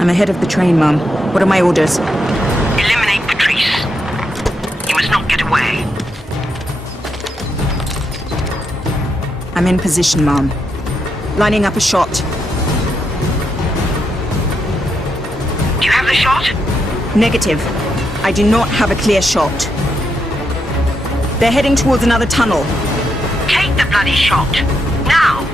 I'm ahead of the train, Mum. What are my orders? Eliminate Patrice. You must not get away. I'm in position, Mom. Lining up a shot. Do you have the shot? Negative. I do not have a clear shot. They're heading towards another tunnel. Take the bloody shot. Now!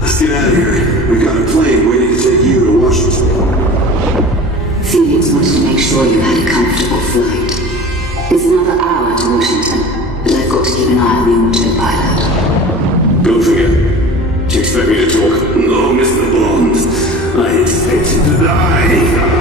Let's get out of here. We've got a plane waiting to take you to Washington. Phoenix wanted to make sure you had a comfortable flight. It's another hour to Washington, but I've got to keep an eye on the autopilot. Don't forget. Do you expect me to talk? No, Mr. Bond. I expect you to die.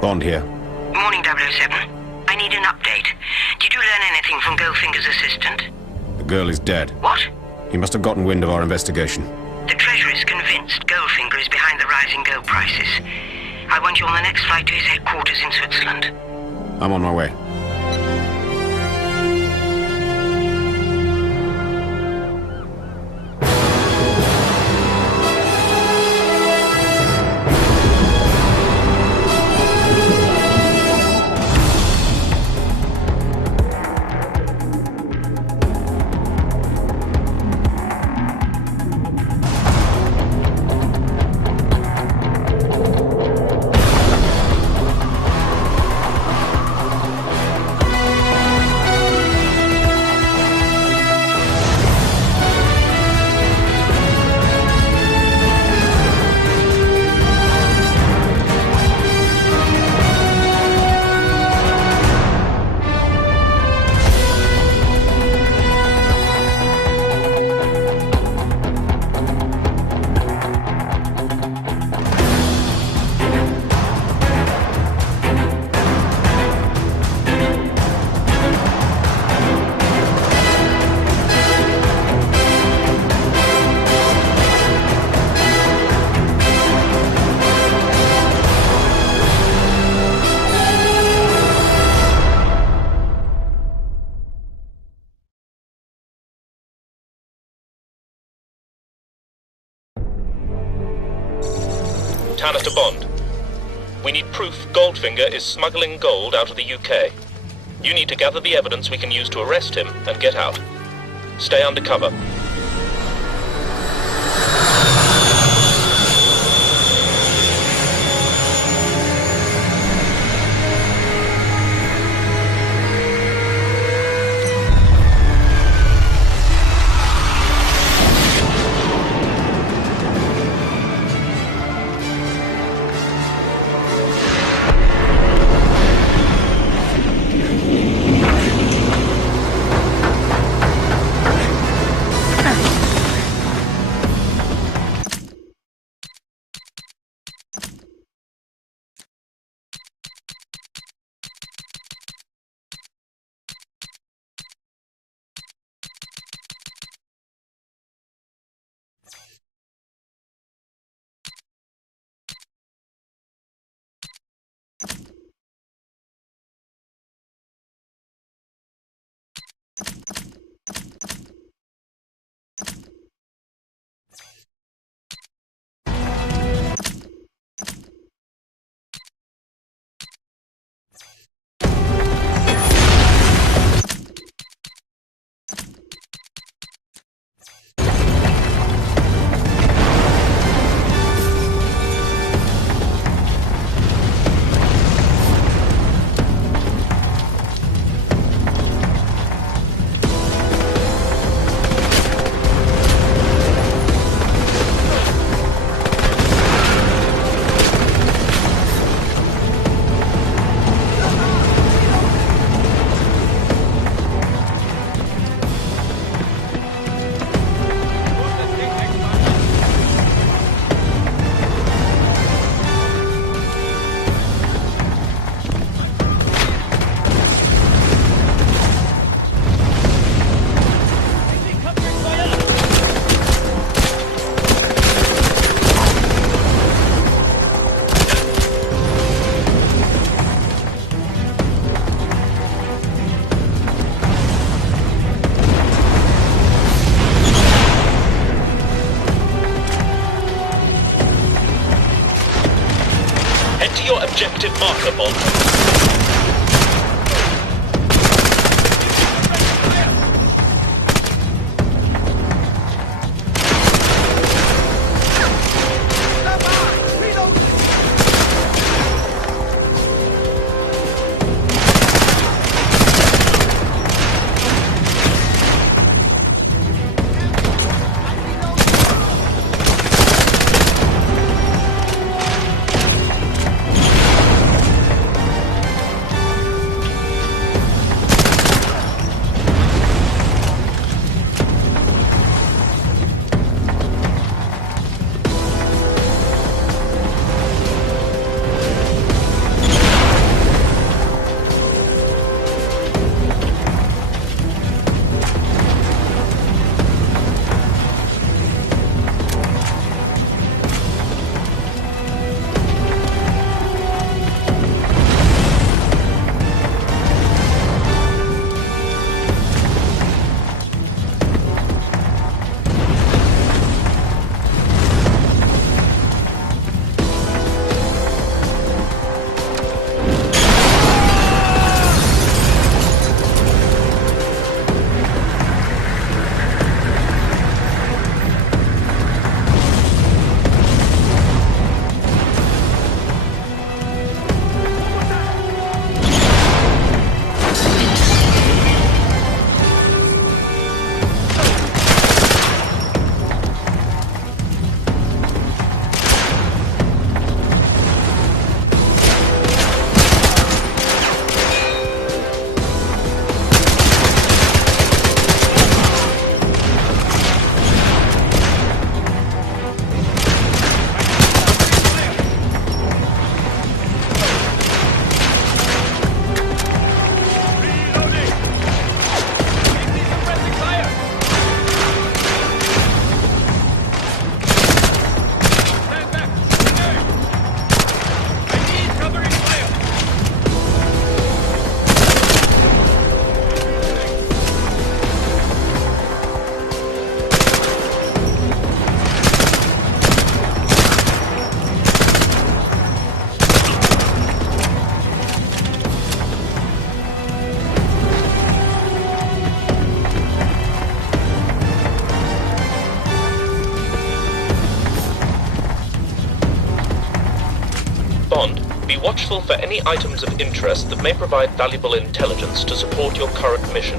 Bond here. Morning, 007. I need an update. Did you learn anything from Goldfinger's assistant? The girl is dead. What? He must have gotten wind of our investigation. The Treasury is convinced Goldfinger is behind the rising gold prices. I want you on the next flight to his headquarters in Switzerland. I'm on my way. Tanner to Bond. We need proof Goldfinger is smuggling gold out of the UK. You need to gather the evidence we can use to arrest him and get out. Stay undercover. Objective marker, Bond. Bond, be watchful for any items of interest that may provide valuable intelligence to support your current mission.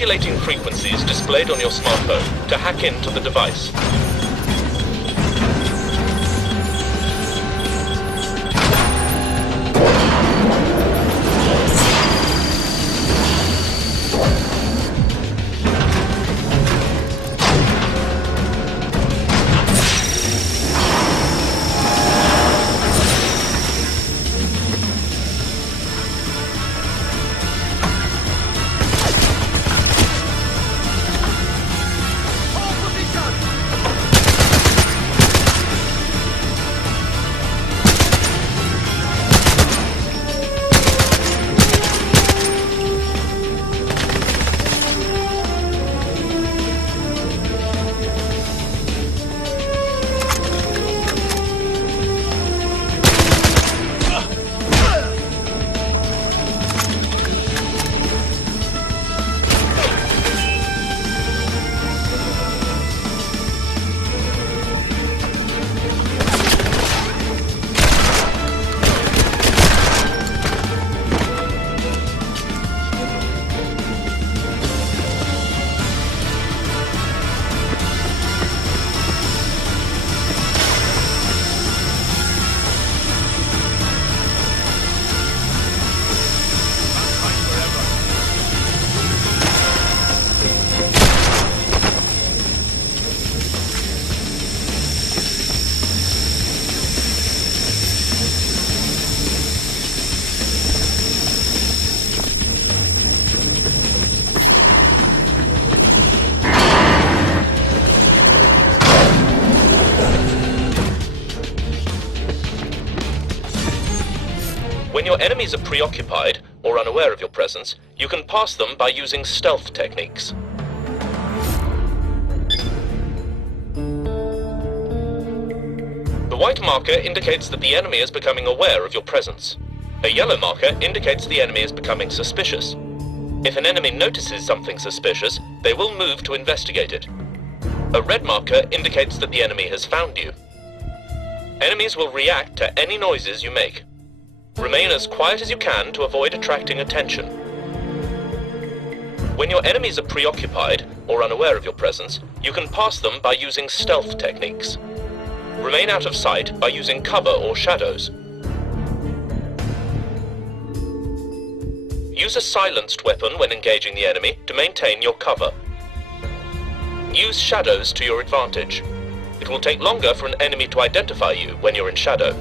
modulating frequencies displayed on your smartphone to hack into the device. When your enemies are preoccupied or unaware of your presence, you can pass them by using stealth techniques. The white marker indicates that the enemy is becoming aware of your presence. A yellow marker indicates the enemy is becoming suspicious. If an enemy notices something suspicious, they will move to investigate it. A red marker indicates that the enemy has found you. Enemies will react to any noises you make. Remain as quiet as you can to avoid attracting attention. When your enemies are preoccupied or unaware of your presence, you can pass them by using stealth techniques. Remain out of sight by using cover or shadows. Use a silenced weapon when engaging the enemy to maintain your cover. Use shadows to your advantage. It will take longer for an enemy to identify you when you're in shadow.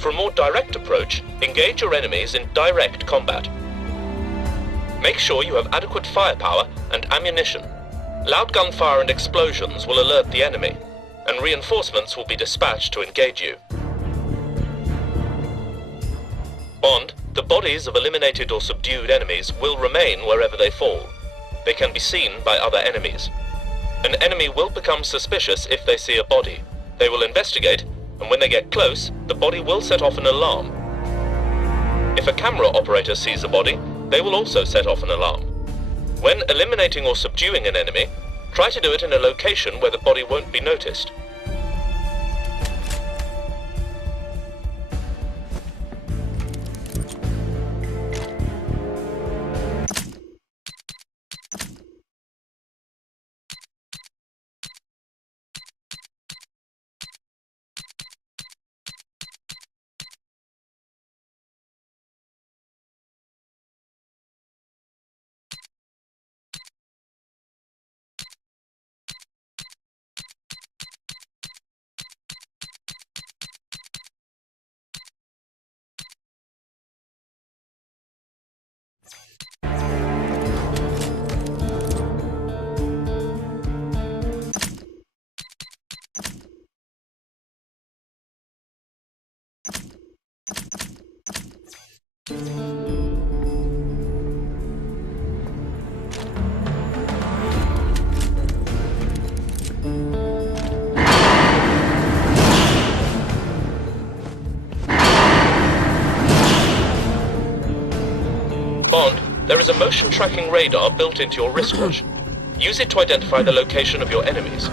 For a more direct approach, engage your enemies in direct combat. Make sure you have adequate firepower and ammunition. Loud gunfire and explosions will alert the enemy, and reinforcements will be dispatched to engage you. Bond, the bodies of eliminated or subdued enemies will remain wherever they fall. They can be seen by other enemies. An enemy will become suspicious if they see a body. They will investigate, and when they get close, the body will set off an alarm. If a camera operator sees a body, they will also set off an alarm. When eliminating or subduing an enemy, try to do it in a location where the body won't be noticed. Bond, there is a motion tracking radar built into your wristwatch. Use it to identify the location of your enemies.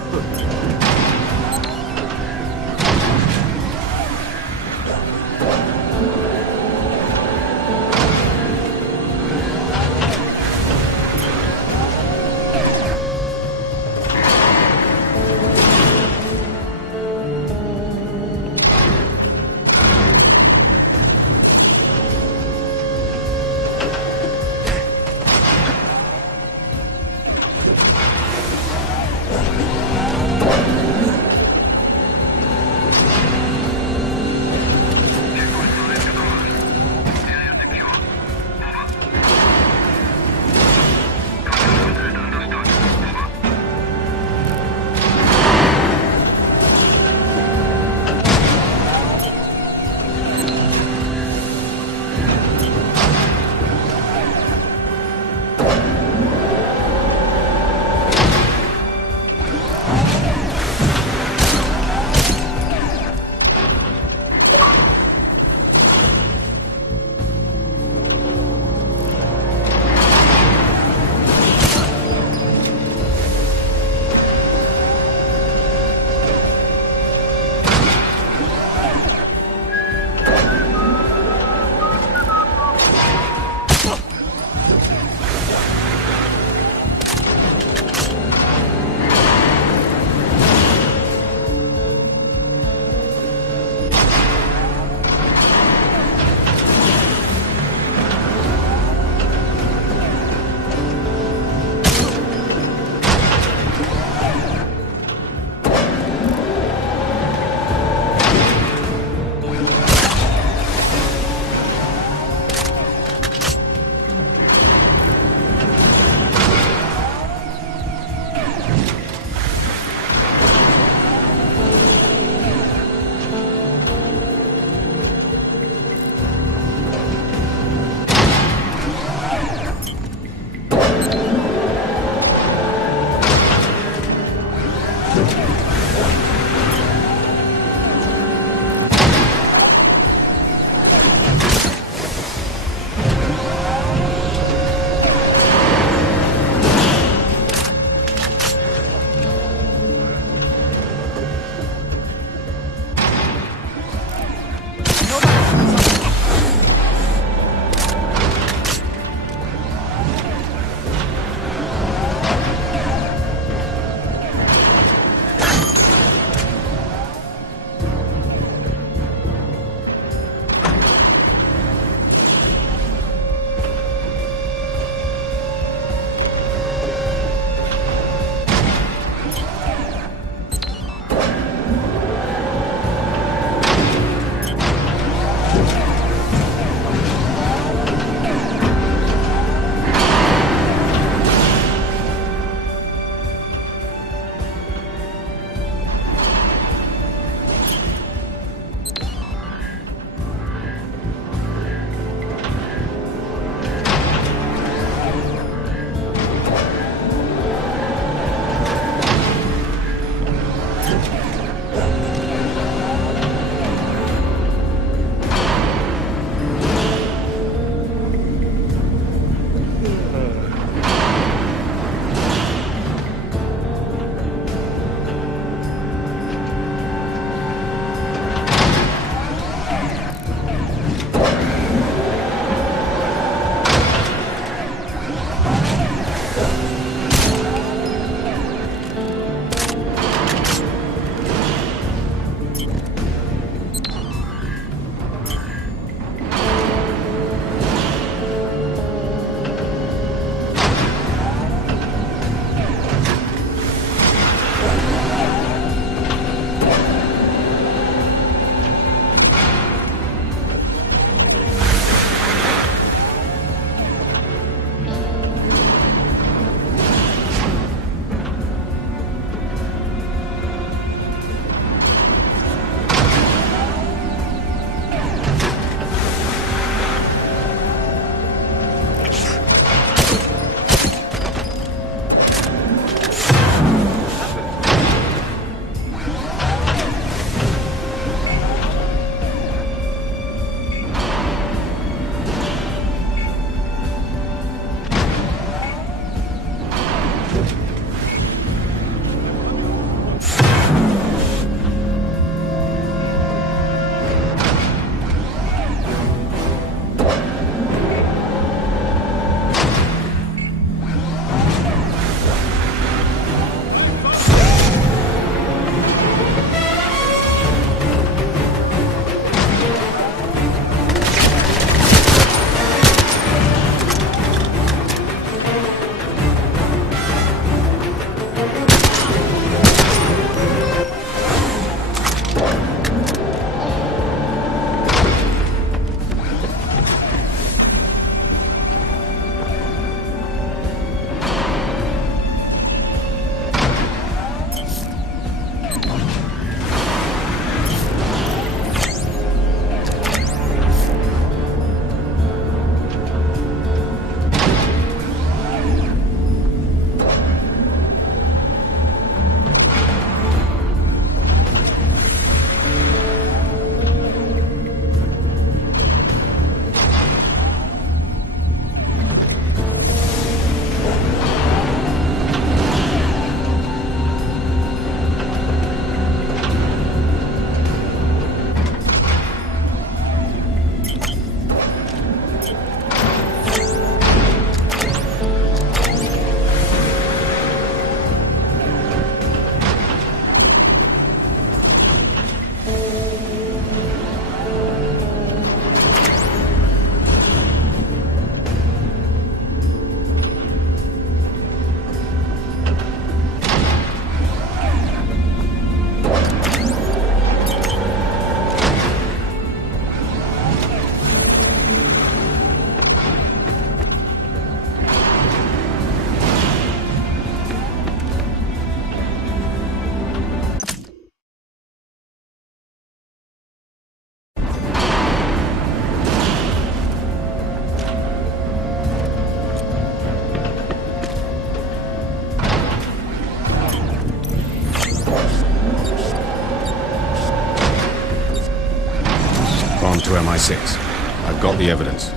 Bond to MI6. I've got the evidence.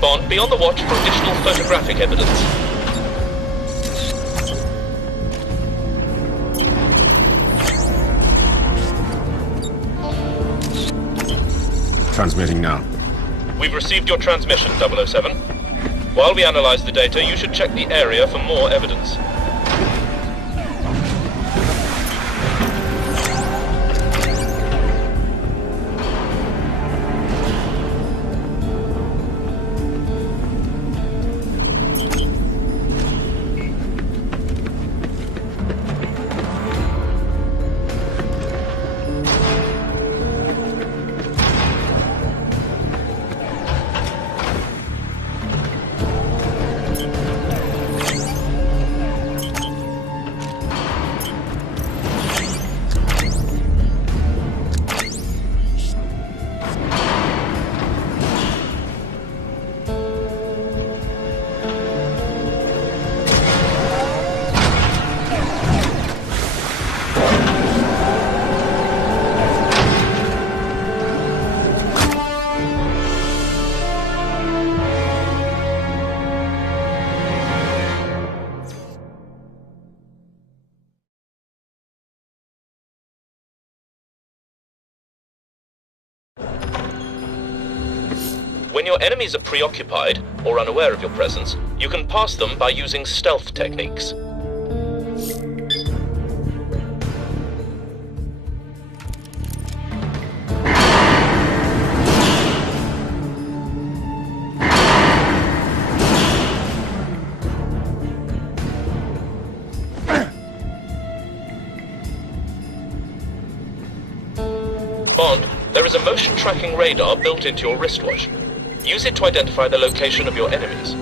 Bond, be on the watch for additional photographic evidence. Transmitting now. We've received your transmission, 007. While we analyze the data, you should check the area for more evidence. When your enemies are preoccupied or unaware of your presence, you can pass them by using stealth techniques. Bond, there is a motion tracking radar built into your wristwatch. Use it to identify the location of your enemies.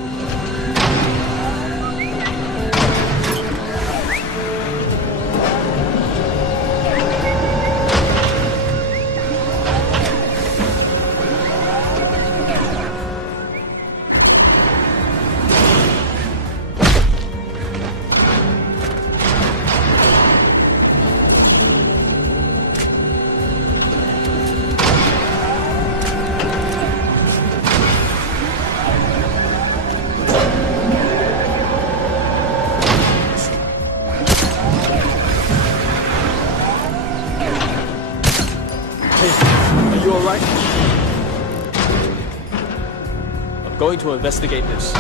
Are you alright? I'm going to investigate this.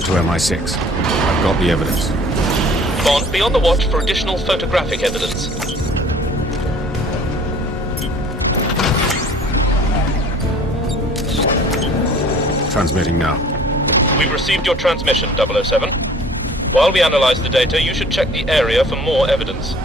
Bond to MI6. I've got the evidence. Bond, be on the watch for additional photographic evidence. Transmitting now. We've received your transmission, 007. While we analyze the data, you should check the area for more evidence.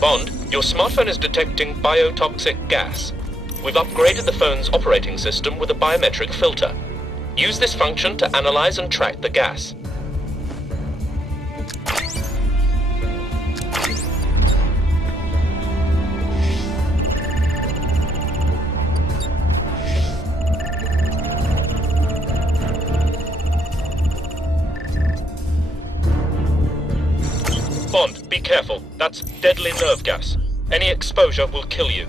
Bond, your smartphone is detecting biotoxic gas. We've upgraded the phone's operating system with a biometric filter. Use this function to analyze and track the gas. Bond, be careful. That's deadly nerve gas. Any exposure will kill you.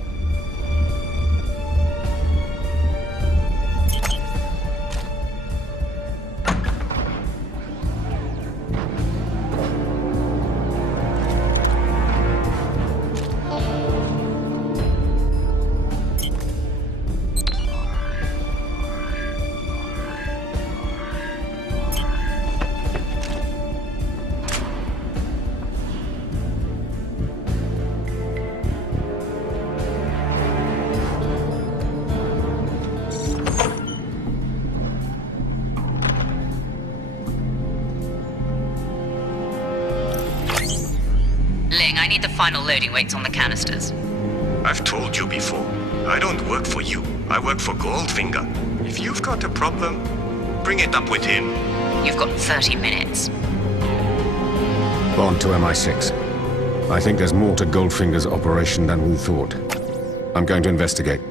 Ling, I need the final loading weights on the canisters. I've told you before. I don't work for you. I work for Goldfinger. If you've got a problem, bring it up with him. You've got 30 minutes. Bond to MI6. I think there's more to Goldfinger's operation than we thought. I'm going to investigate.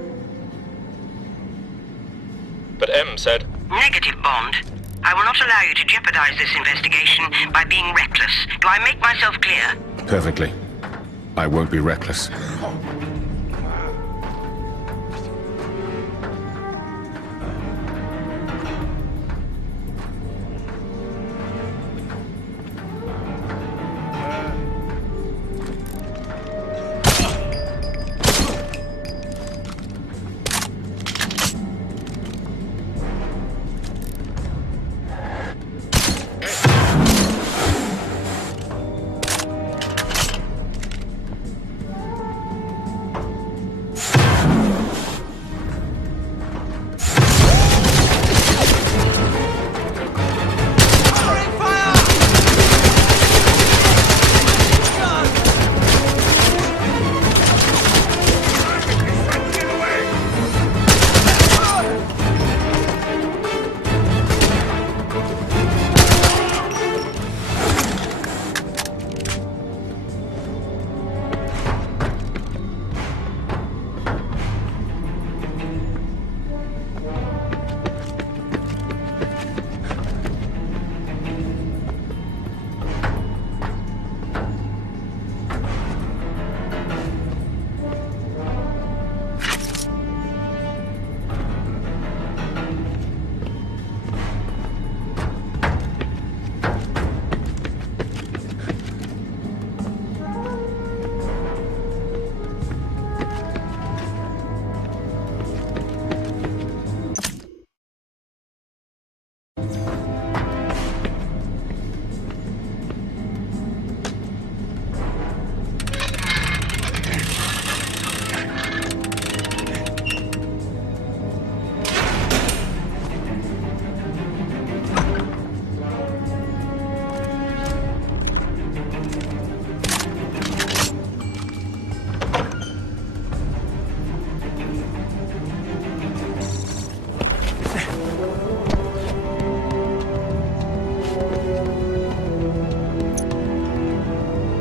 But M said, Negative, Bond. I will not allow you to jeopardize this investigation by being reckless. Do I make myself clear? Perfectly. I won't be reckless.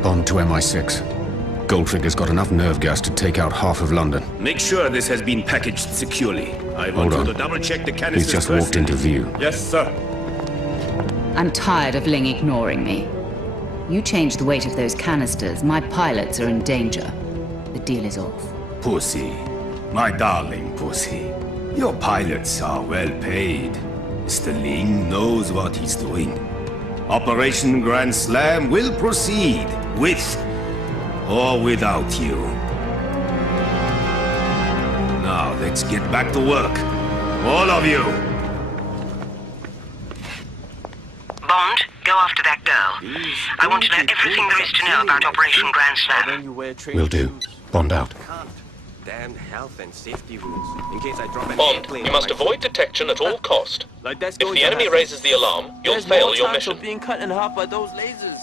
Bond to MI6. Goldfinger's got enough nerve gas to take out half of London. Make sure this has been packaged securely. I Hold want you on. to double-check the canisters. He's just walked into view. Yes, sir. I'm tired of Ling ignoring me. You change the weight of those canisters, my pilots are in danger. deal is off. Pussy. My darling Pussy. Your pilots are well paid. Mr. Ling knows what he's doing. Operation Grand Slam will proceed, with or without you. Now, let's get back to work. All of you! Bond, go after that girl. I want to know everything there is to know about Operation Grand Slam. Will do. Bond out. Damn health and safety rules. In case I drop an Bond, airplane you on must my avoid detection at all cost. Like that's If going the to enemy happen. raises the alarm, you'll There's fail more your chance mission. of being cut in half by those lasers.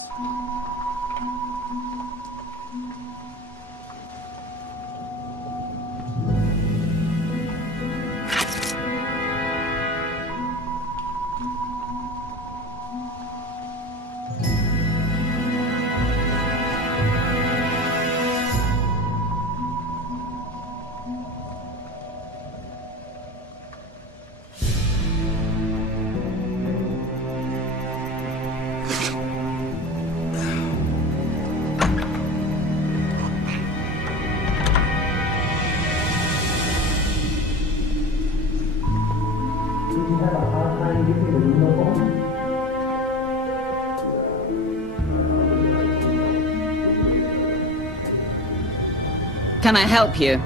Can I help you?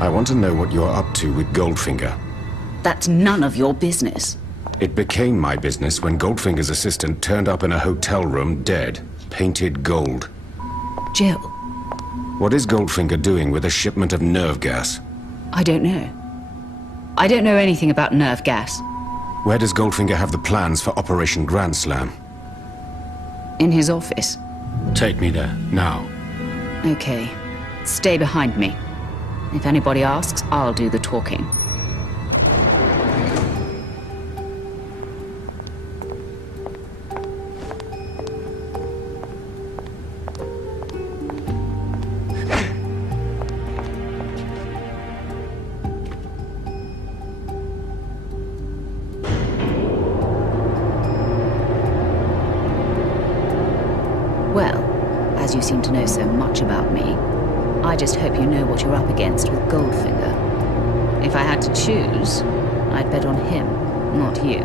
I want to know what you're up to with Goldfinger. That's none of your business. It became my business when Goldfinger's assistant turned up in a hotel room dead, painted gold. Jill, What is Goldfinger doing with a shipment of nerve gas? I don't know. I don't know anything about nerve gas. Where does Goldfinger have the plans for Operation Grand Slam? In his office. Take me there, now. Okay. Stay behind me. If anybody asks, I'll do the talking. Well, as you seem to know so much about me, I just hope you know what you're up against with Goldfinger. If I had to choose, I'd bet on him, not you.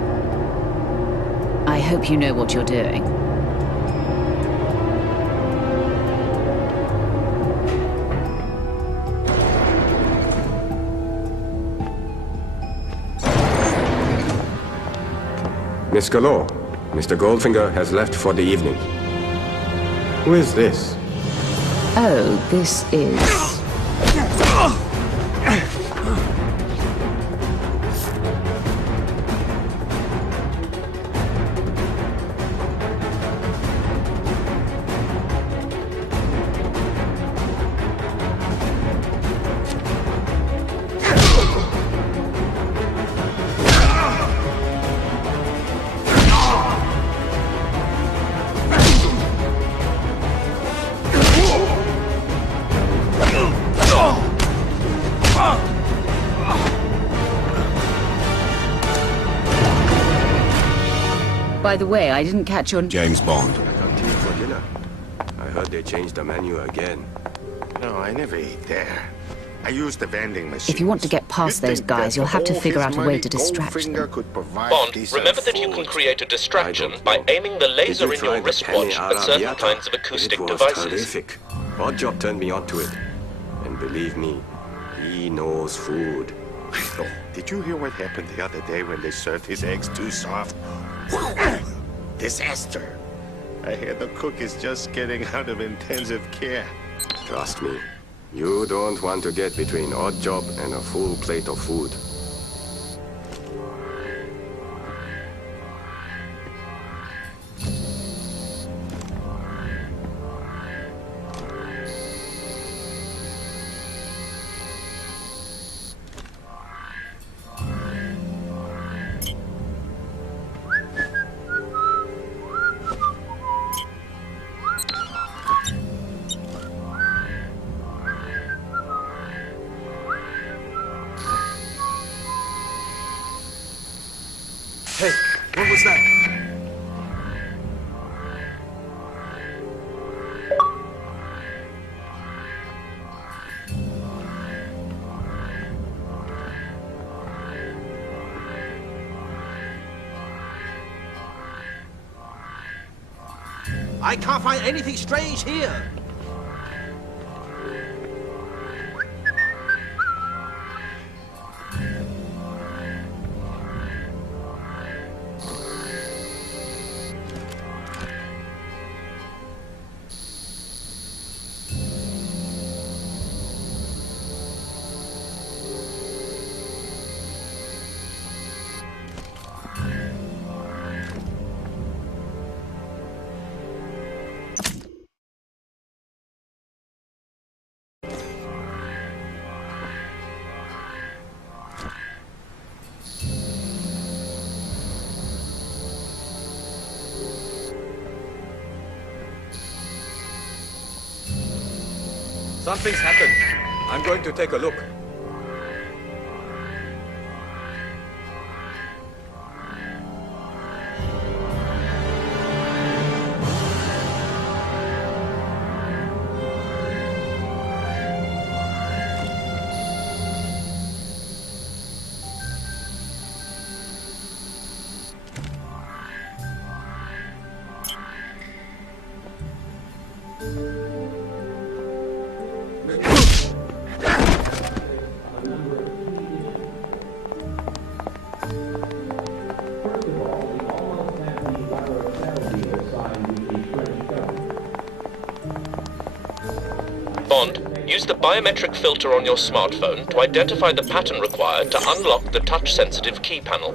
I hope you know what you're doing. Miss Galore, Mr. Goldfinger has left for the evening. Who is this? Oh, this is... By the way, I didn't catch your... James Bond. I got tea for dinner. I heard they changed the menu again. No, I never ate there. I used the vending machine. If you want to get past those guys, you'll have to figure out a way to distract them. Bond, remember that you can create a distraction by aiming the laser in your wristwatch at certain kinds of acoustic it was devices. Terrific. Oddjob turned me onto it. And believe me, he knows food. Oh, did you hear what happened the other day when they served his eggs too soft? Disaster. I hear the cook is just getting out of intensive care. Trust me, you don't want to get between Oddjob and a full plate of food. Hey, what was that? I can't find anything strange here. Something's happened. I'm going to take a look. Bond, use the biometric filter on your smartphone to identify the pattern required to unlock the touch-sensitive key panel.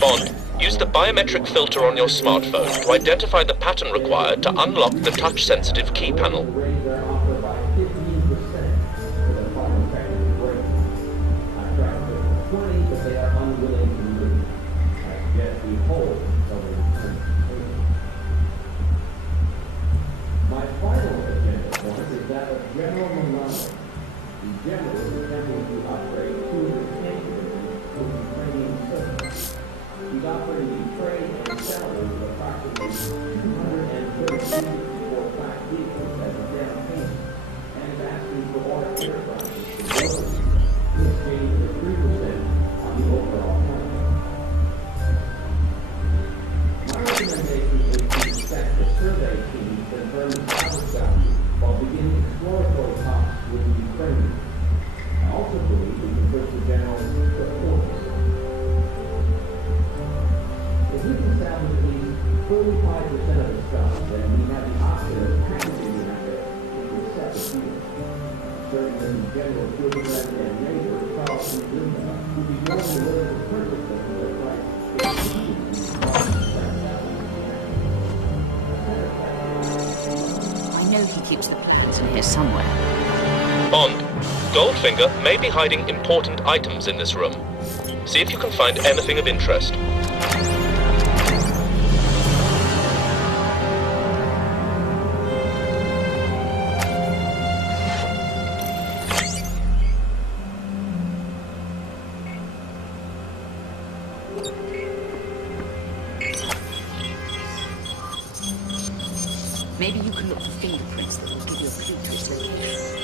Bond, use the biometric filter on your smartphone to identify the pattern required to unlock the touch-sensitive key panel. Bond, Goldfinger may be hiding important items in this room. See if you can find anything of interest. Maybe you can look for fingerprints that will give you a clue to its location.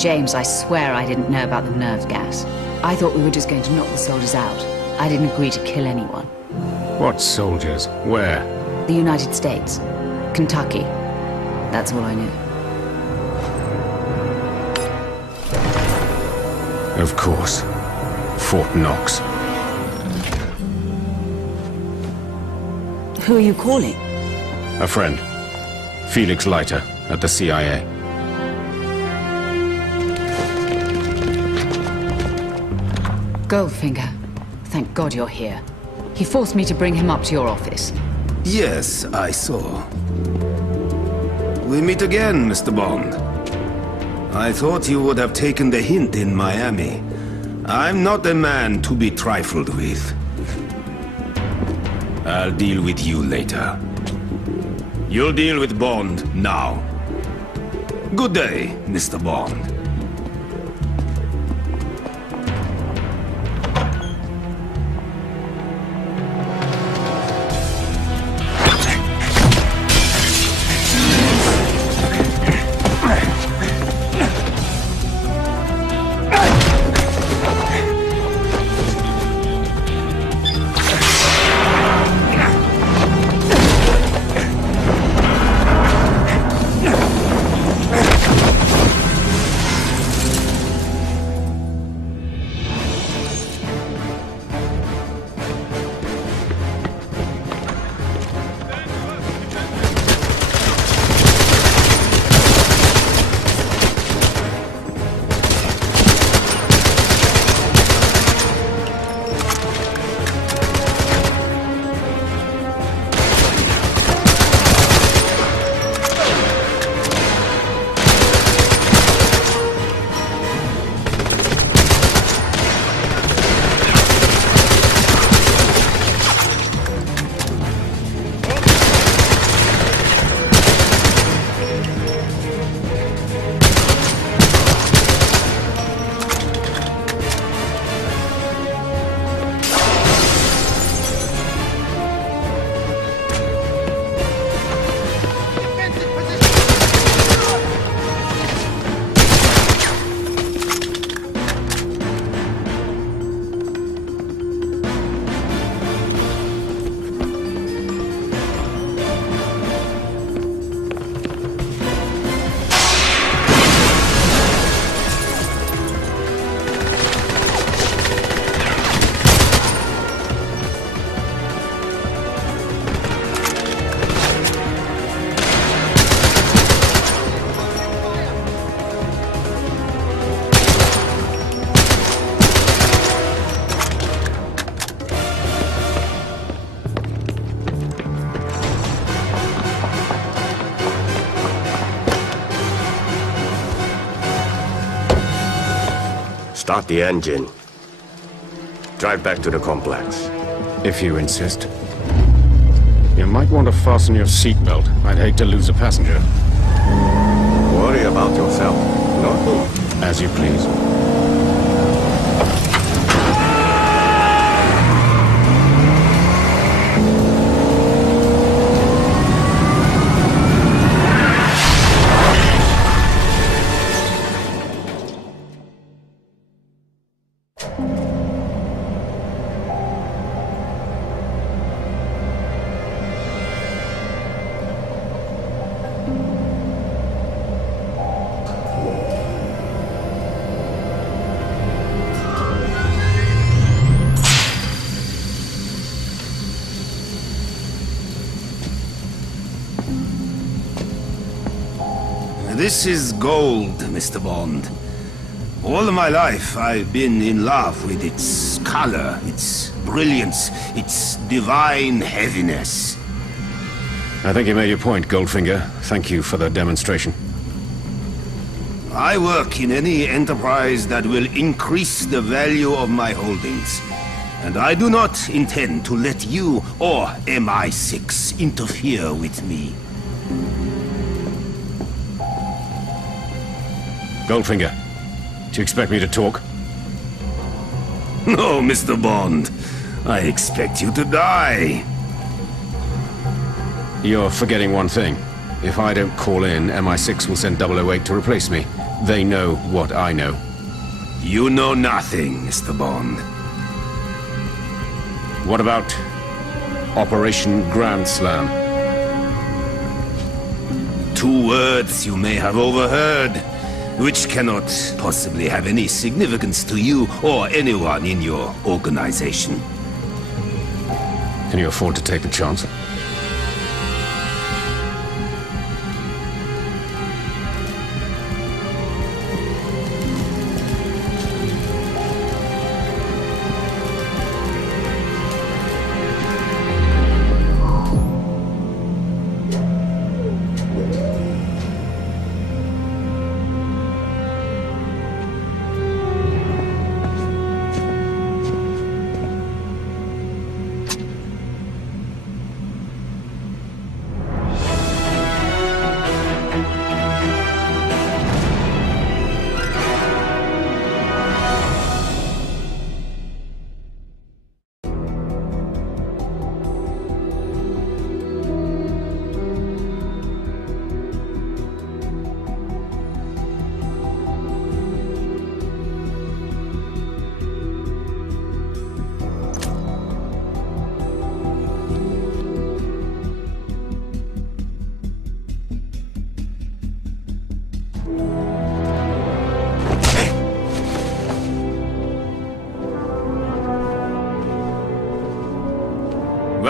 James, I swear I didn't know about the nerve gas. I thought we were just going to knock the soldiers out. I didn't agree to kill anyone. What soldiers? Where? The United States. Kentucky. That's all I knew. Of course. Fort Knox. Who are you calling? A friend. Felix Leiter, at the CIA. Goldfinger. Thank God you're here. He forced me to bring him up to your office. Yes, I saw. We meet again, Mr. Bond. I thought you would have taken the hint in Miami. I'm not a man to be trifled with. I'll deal with you later. You'll deal with Bond now. Good day, Mr. Bond. Start the engine. Drive back to the complex. If you insist. You might want to fasten your seatbelt. I'd hate to lose a passenger. Worry about yourself, not me. As you please. This is gold, Mr. Bond. All my life I've been in love with its color, its brilliance, its divine heaviness. I think you made your point, Goldfinger. Thank you for the demonstration. I work in any enterprise that will increase the value of my holdings. And I do not intend to let you or MI6 interfere with me. Goldfinger, do you expect me to talk? No, Mr. Bond. I expect you to die. You're forgetting one thing. If I don't call in, MI6 will send 008 to replace me. They know what I know. You know nothing, Mr. Bond. What about Operation Grand Slam? 2 words you may have overheard, which cannot possibly have any significance to you or anyone in your organization. Can you afford to take the chance?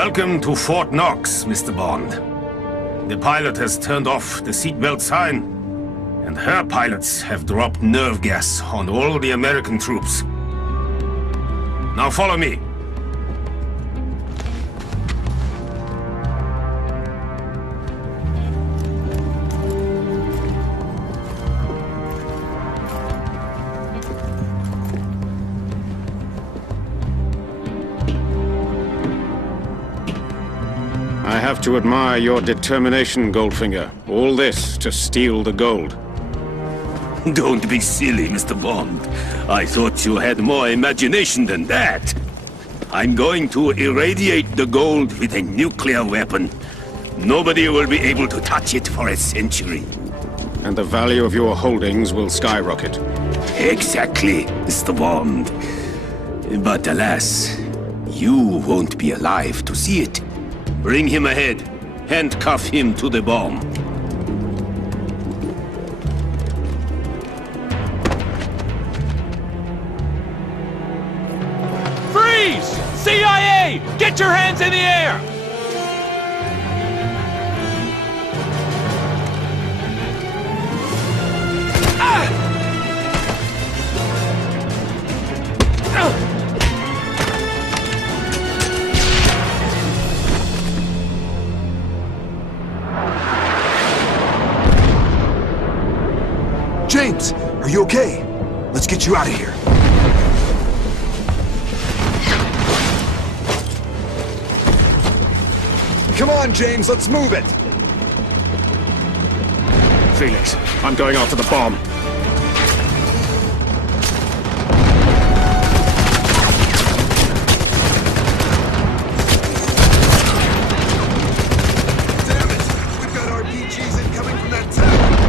Welcome to Fort Knox, Mr. Bond. The pilot has turned off the seatbelt sign, and her pilots have dropped nerve gas on all the American troops. Now follow me. I have to admire your determination, Goldfinger. All this to steal the gold. Don't be silly, Mr. Bond. I thought you had more imagination than that. I'm going to irradiate the gold with a nuclear weapon. Nobody will be able to touch it for a century. And the value of your holdings will skyrocket. Exactly, Mr. Bond. But alas, you won't be alive to see it. Bring him ahead. Handcuff him to the bomb. Freeze! CIA! Get your hands in the air! James, are you okay? Let's get you out of here. Come on, James, let's move it! Felix, I'm going after the bomb. Damn it! We've got RPGs incoming from that tower!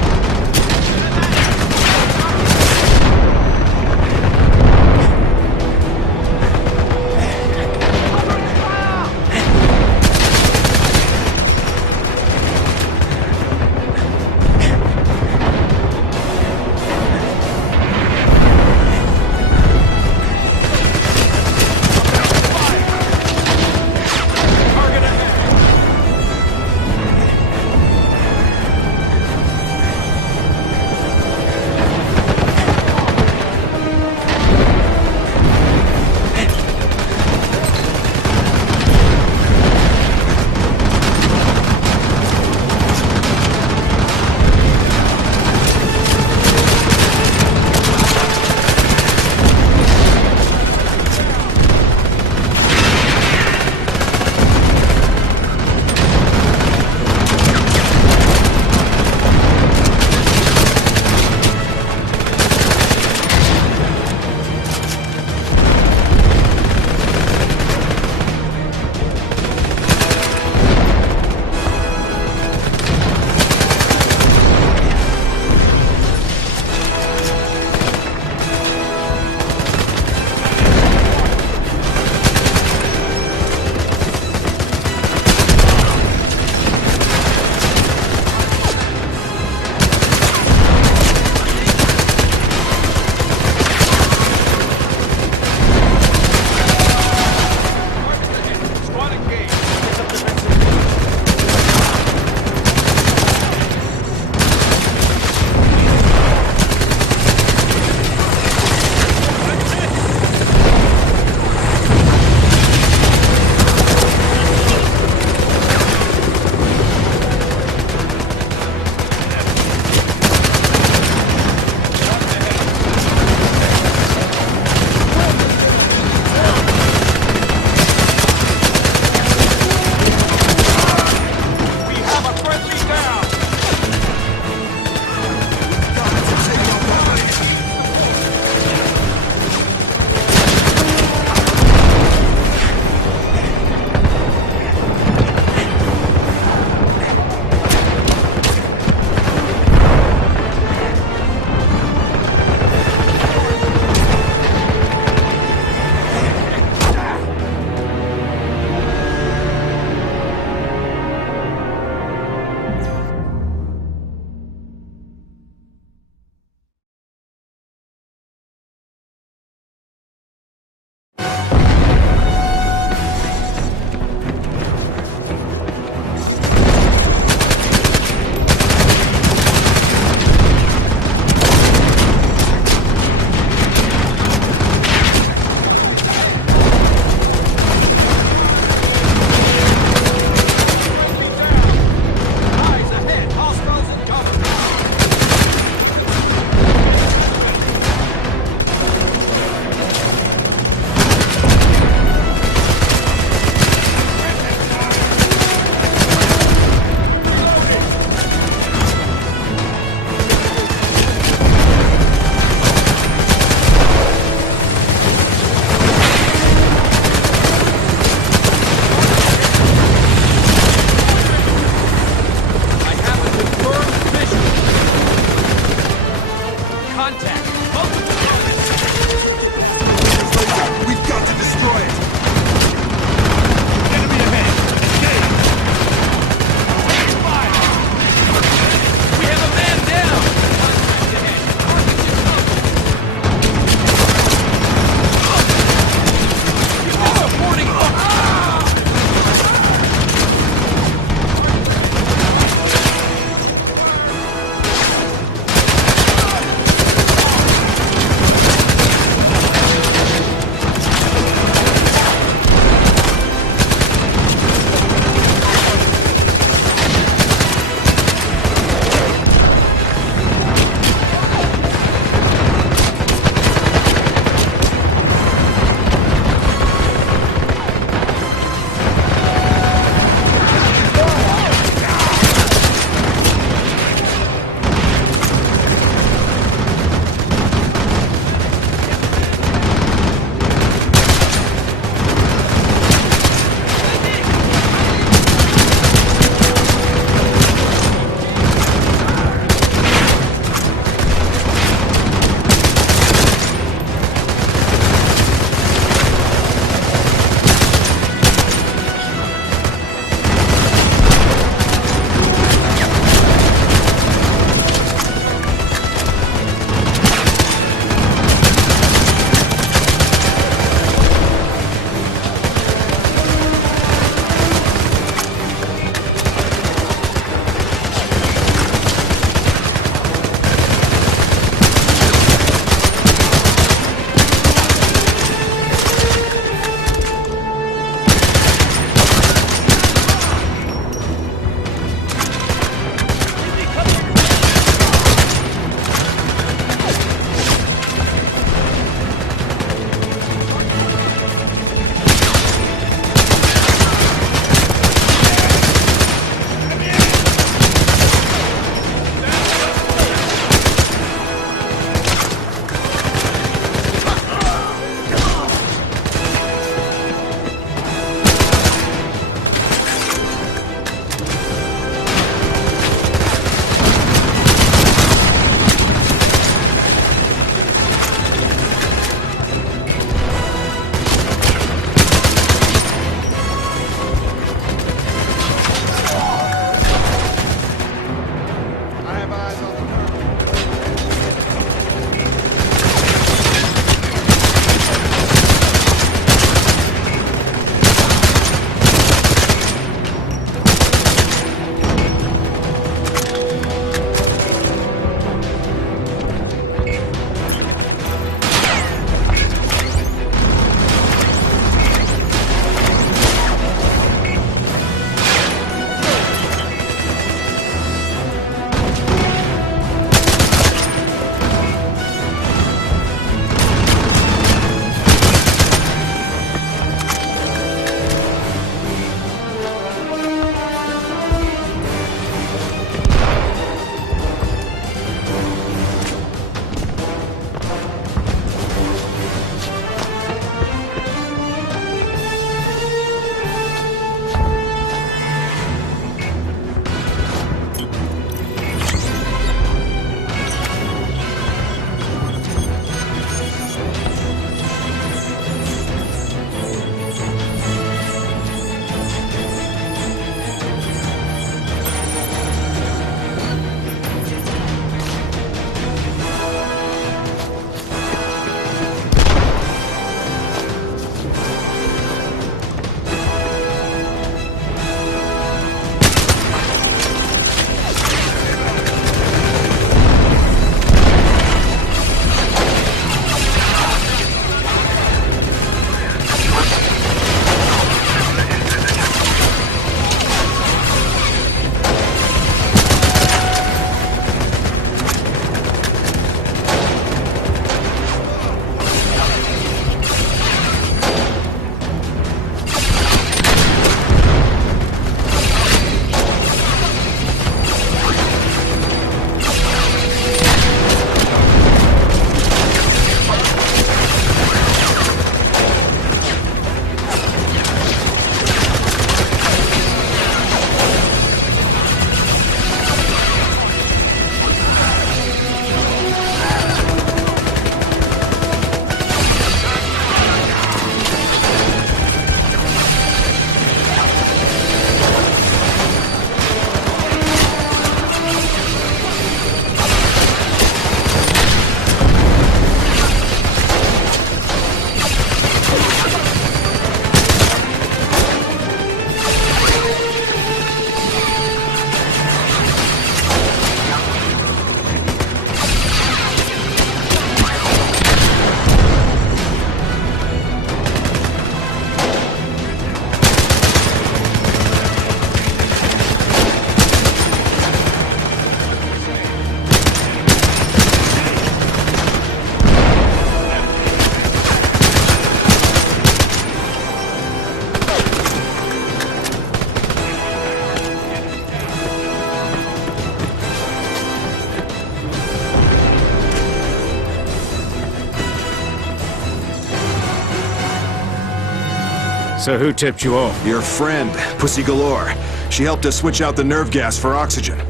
So who tipped you off? Your friend, Pussy Galore. She helped us switch out the nerve gas for oxygen.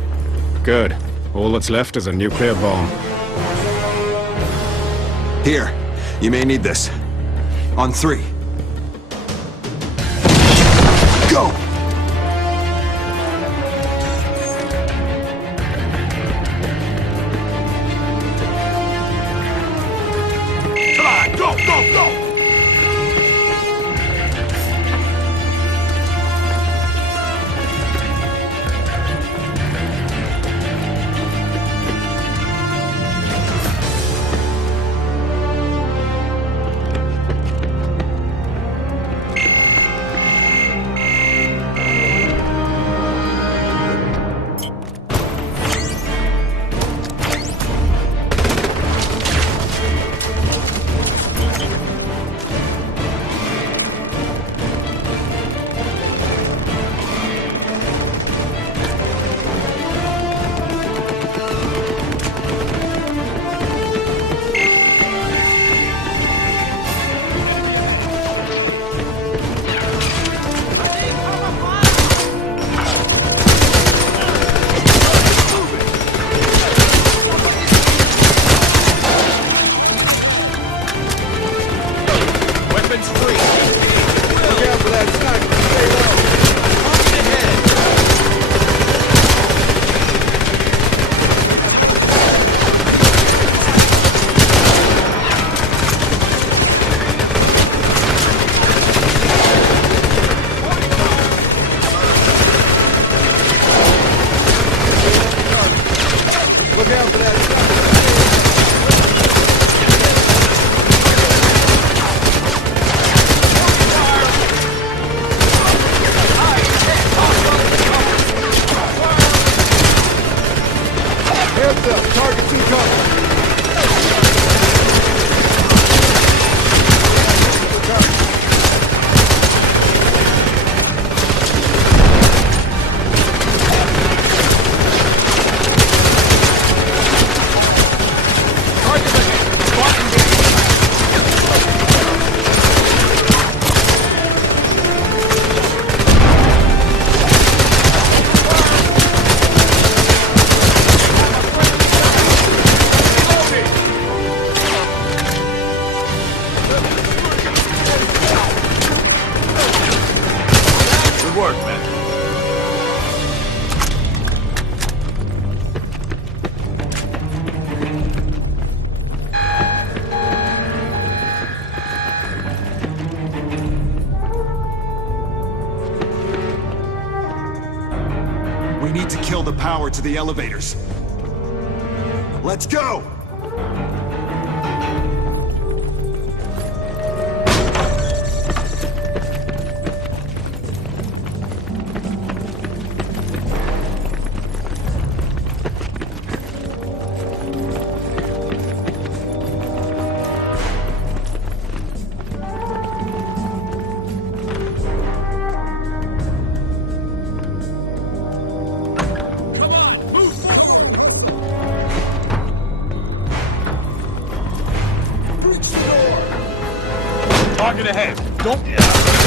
Good. All that's left is a nuclear bomb. Here, you may need this. On 3. Go! Come on, go, go, go! We need to kill the power to the elevators. Let's go! Target ahead. Don't...